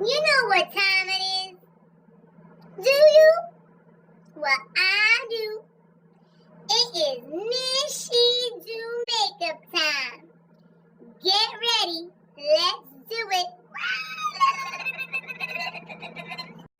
You know what time it is. Do you? Well, I do. It is Miss She Do makeup time. Get ready. Let's do it.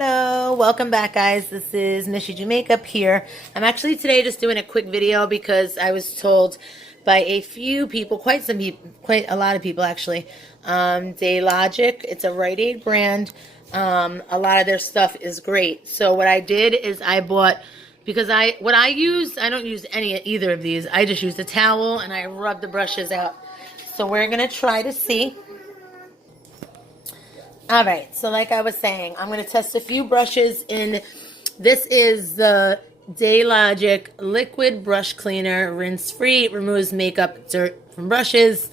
Hello, welcome back, guys. This is Miss She Do Makeup here. I'm actually today just doing a quick video because I was told by a few people, quite a lot of people actually, Daylogic, it's a Rite Aid brand. A lot of their stuff is great. So what I did is I bought, because I don't use either of these. I just use the towel and I rub the brushes out. So we're gonna try to see. Alright, so like I was saying, I'm going to test a few brushes in, this is the Daylogic Liquid Brush Cleaner, rinse free, removes makeup, dirt from brushes.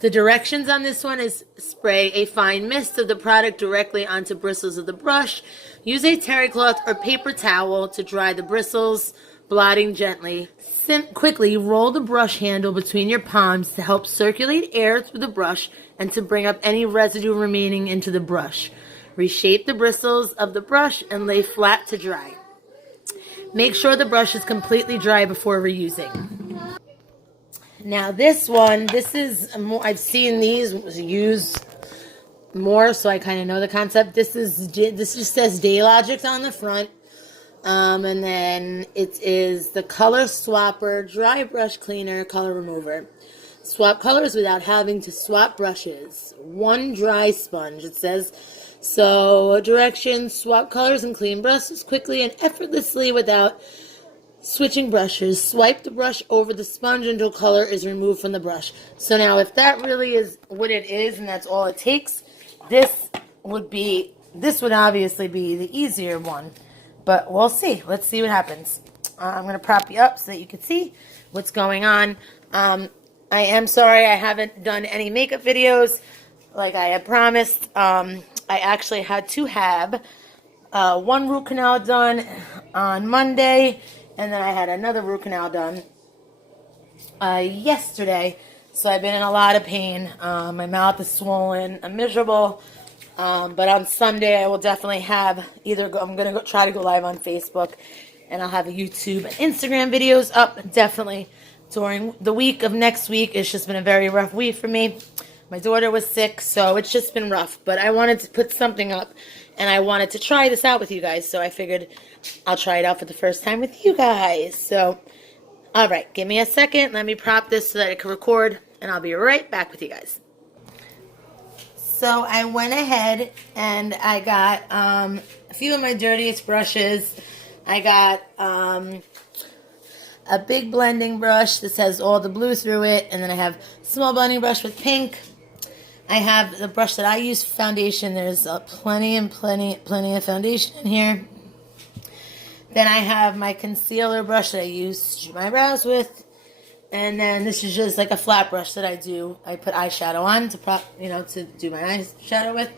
The directions on this one is spray a fine mist of the product directly onto bristles of the brush. Use a terry cloth or paper towel to dry the bristles, blotting gently. Quickly roll the brush handle between your palms to help circulate air through the brush and to bring up any residue remaining into the brush. Reshape the bristles of the brush and lay flat to dry. Make sure the brush is completely dry before reusing. Now this one, I've seen these used more, so I kind of know the concept. This just says Daylogic on the front. And then it is the Color Swapper Dry Brush Cleaner Color Remover. Swap colors without having to swap brushes. One dry sponge, it says. So, directions, swap colors and clean brushes quickly and effortlessly without switching brushes. Swipe the brush over the sponge until color is removed from the brush. So now, if that really is what it is and that's all it takes, this would obviously be the easier one. But we'll see. Let's see what happens. I'm going to prop you up so that you can see what's going on. I am sorry I haven't done any makeup videos like I had promised. I actually had to have one root canal done on Monday, and then I had another root canal done yesterday. So I've been in a lot of pain. My mouth is swollen. I'm miserable. But on Sunday, I will definitely have I'm going to try to go live on Facebook, and I'll have YouTube and Instagram videos up, definitely, during the week of next week. It's just been a very rough week for me. My daughter was sick, so it's just been rough. But I wanted to put something up, and I wanted to try this out with you guys, so I figured I'll try it out for the first time with you guys. So, alright, give me a second. Let me prop this so that I can record, and I'll be right back with you guys. So I went ahead and I got a few of my dirtiest brushes. I got a big blending brush. This has all the blue through it. And then I have a small blending brush with pink. I have the brush that I use for foundation. There's plenty of foundation in here. Then I have my concealer brush that I use to do my brows with. And then this is just like a flat brush that I put eyeshadow on to do my eyeshadow with.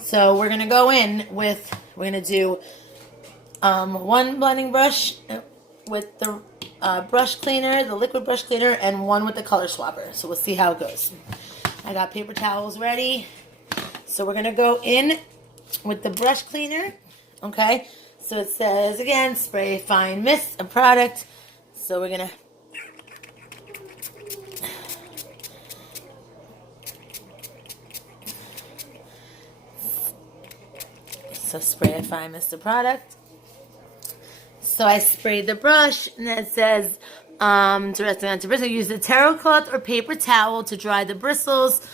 So we're going to go in with, we're going to do one blending brush with the brush cleaner, the liquid brush cleaner, and one with the color swapper. So we'll see how it goes. I got paper towels ready. So we're going to go in with the brush cleaner. Okay. So it says, again, spray fine mist of product. So we're going to spray a fine mist of product. So I sprayed the brush, and it says, directly onto bristles. Use the terry cloth or paper towel to dry the bristles.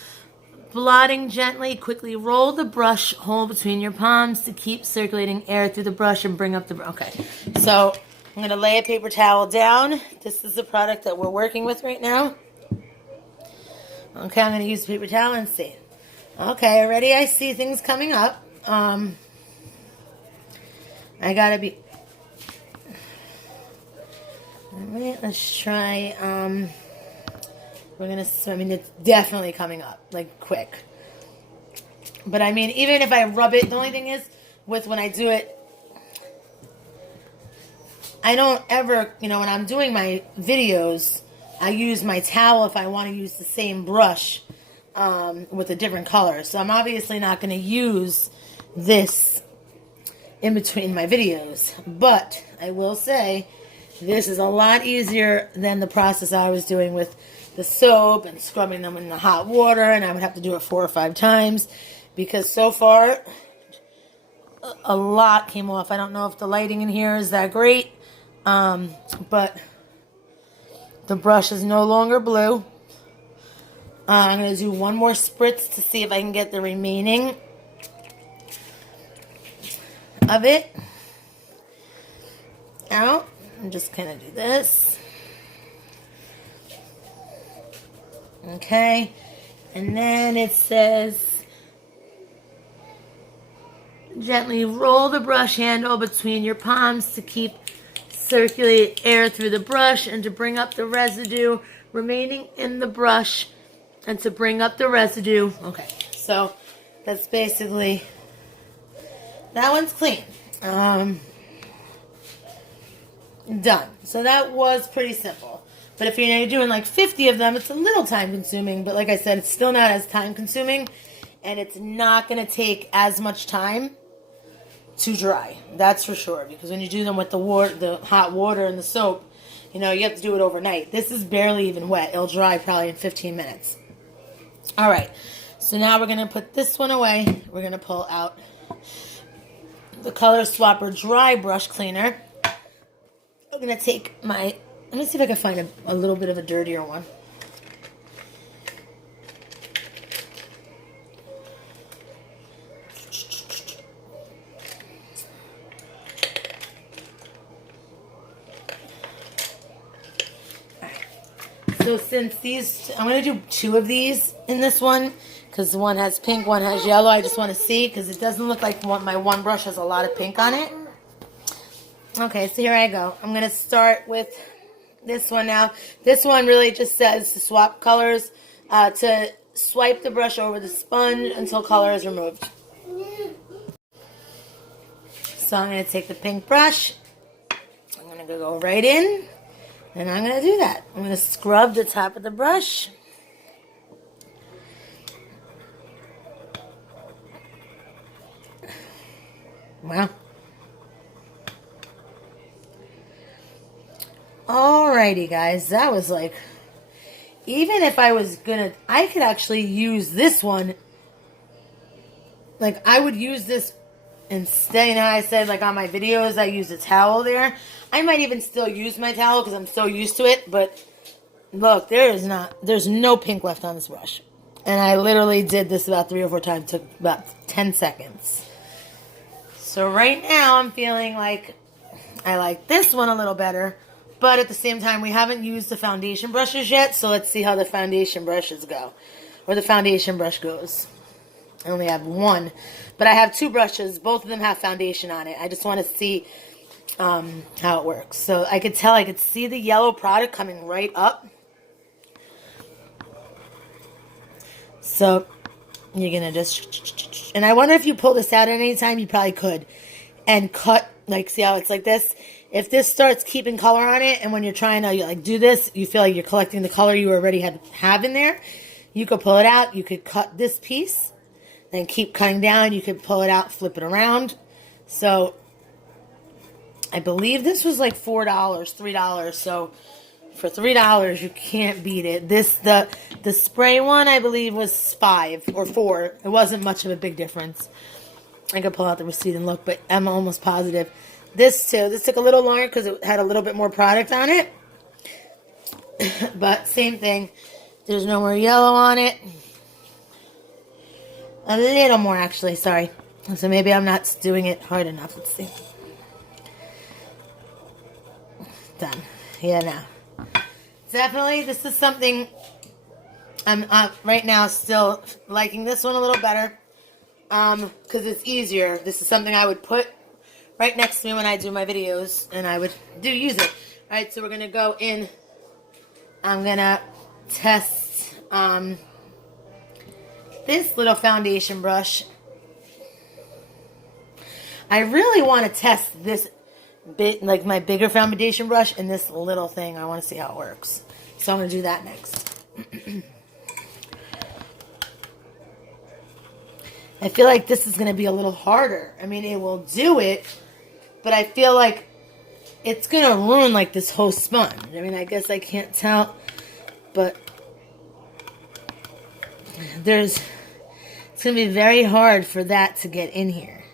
Blotting gently, quickly roll the brush hole between your palms to keep circulating air through the brush and bring up the brush. Okay, so I'm going to lay a paper towel down. This is the product that we're working with right now. Okay, I'm going to use the paper towel and see. Okay, already I see things coming up. I gotta be. Alright, let's try. It's definitely coming up, like, quick. But I mean, even if I rub it, the only thing is, when I do it, I don't ever, when I'm doing my videos, I use my towel if I want to use the same brush. with a different color. So I'm obviously not going to use this in between my videos. But I will say this is a lot easier than the process I was doing with the soap and scrubbing them in the hot water. And I would have to do it 4 or 5 times because so far a lot came off. I don't know if the lighting in here is that great. But the brush is no longer blue. I'm going to do one more spritz to see if I can get the remaining of it out. I'm just going to do this. Okay. And then it says, gently roll the brush handle between your palms to keep circulate air through the brush and to bring up the residue remaining in the brush and to bring up the residue. Okay, so that's basically, that one's clean. Done. So that was pretty simple. But if you're doing like 50 of them, it's a little time consuming. But like I said, it's still not as time consuming. And it's not going to take as much time to dry. That's for sure. Because when you do them with the hot water and the soap, you have to do it overnight. This is barely even wet. It'll dry probably in 15 minutes. All right. So now we're going to put this one away. We're going to pull out the Color Swapper Dry Brush Cleaner. I'm going to take let me see if I can find a little bit of a dirtier one. So since I'm going to do 2 of these in this one, because one has pink, one has yellow. I just want to see, because it doesn't look like my one brush has a lot of pink on it. Okay, so here I go. I'm going to start with this one now. This one really just says to swap colors, to swipe the brush over the sponge until color is removed. So I'm going to take the pink brush. I'm going to go right in. And I'm going to do that. I'm going to scrub the top of the brush. Wow. Alrighty, guys. That was like, even if I was going to, I could actually use this one. Like, I would use this instead. I said, like, on my videos, I use a towel there. I might even still use my towel because I'm so used to it. But look, there's no pink left on this brush. And I literally did this about 3 or 4 times. Took about 10 seconds. So right now I'm feeling like I like this one a little better. But at the same time, we haven't used the foundation brushes yet. So let's see how the foundation brushes go. Or the foundation brush goes. I only have 1. But I have 2 brushes. Both of them have foundation on it. I just want to see how it works. So I could see the yellow product coming right up. So you're going to just, and I wonder if you pull this out at any time, you probably could. And cut, like, see how it's like this? If this starts keeping color on it, and when you're trying to do this, you feel like you're collecting the color you already have in there, you could pull it out. You could cut this piece, then keep cutting down. You could pull it out, flip it around. So I believe this was like $4, $3. So for $3, you can't beat it. The spray one, I believe, was 5 or 4. It wasn't much of a big difference. I could pull out the receipt and look, but I'm almost positive. This too. This took a little longer because it had a little bit more product on it. But same thing. There's no more yellow on it. A little more, actually. Sorry. So maybe I'm not doing it hard enough. Let's see. Done. Yeah, now. Definitely, this is something I'm right now still liking this one a little better. Because it's easier. This is something I would put right next to me when I do my videos. And I would use it. Alright, so we're going to go in. I'm going to test this little foundation brush. I really want to test this bit, like my bigger foundation brush, and this little thing. I want to see how it works. So I'm going to do that next. I feel like this is going to be a little harder. I mean, it will do it, but I feel like it's going to ruin like this whole sponge. I mean, I guess I can't tell, but it's going to be very hard for that to get in here.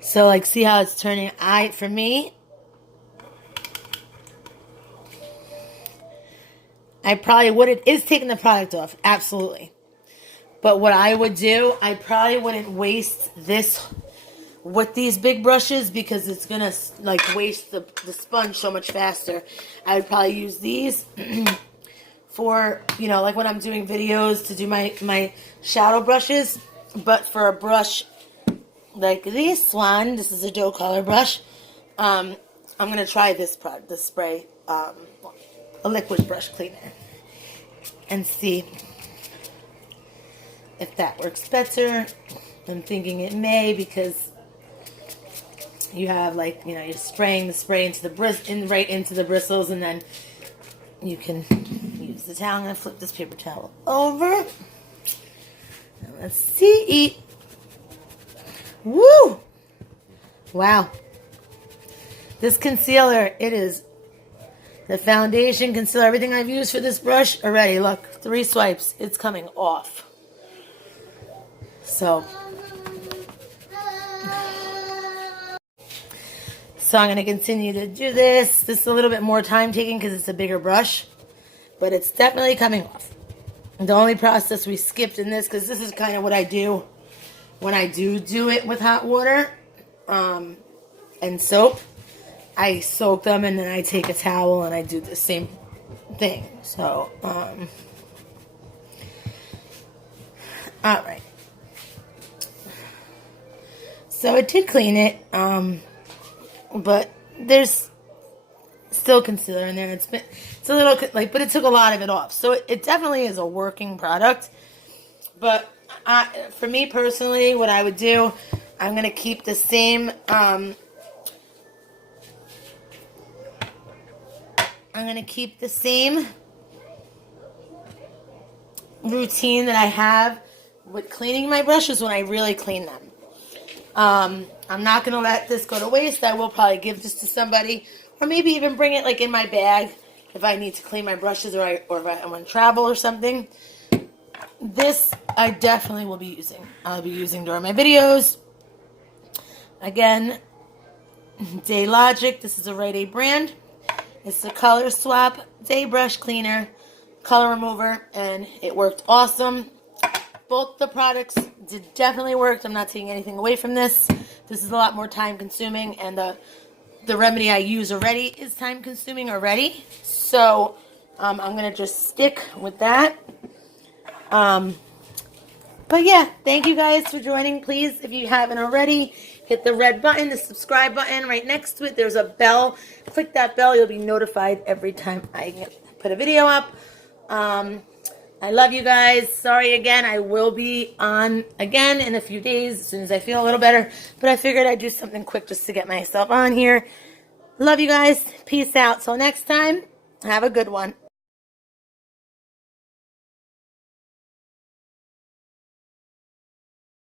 So like, see how it's turning? For me, I probably would, it is taking the product off, absolutely. But what I would do, I probably wouldn't waste this with these big brushes because it's going to like waste the sponge so much faster. I would probably use these for, you know, like when I'm doing videos to do my shadow brushes. But for a brush like this one, this is a dough color brush, I'm going to try this spray, a liquid brush cleaner, and see if that works better. I'm thinking it may, because you have, like, you know, you're spraying the spray into the right into the bristles, and then you can use the towel. I'm going to flip this paper towel over. And let's see. Woo! Wow. This concealer, it is the foundation, concealer, everything I've used for this brush already. Look, 3 swipes. It's coming off. So I'm going to continue to do this. This is a little bit more time taking because it's a bigger brush, but it's definitely coming off. The only process we skipped in this, because this is kind of what I do when I do it with hot water and soap. I soak them and then I take a towel and I do the same thing. So, alright. So it did clean it, but there's still concealer in there. It's a little, like, but it took a lot of it off. So it definitely is a working product. But for me personally, what I would do, I'm going to keep the same, routine that I have with cleaning my brushes when I really clean them. I'm not going to let this go to waste. I will probably give this to somebody, or maybe even bring it like in my bag if I need to clean my brushes, or if I want to travel or something. This I definitely will be using. I'll be using during my videos. Again, Daylogic. This is a Rite Aid brand. It's the Color Swap Day Brush Cleaner, Color Remover, and it worked awesome. Both the products definitely worked. I'm not taking anything away from this. This is a lot more time consuming, and the remedy I use already is time consuming already. So I'm going to just stick with that. But yeah, thank you guys for joining. Please, if you haven't already, hit the red button, the subscribe button. Right next to it, there's a bell. Click that bell. You'll be notified every time I put a video up. I love you guys. Sorry again. I will be on again in a few days as soon as I feel a little better. But I figured I'd do something quick just to get myself on here. Love you guys. Peace out. Till next time, have a good one.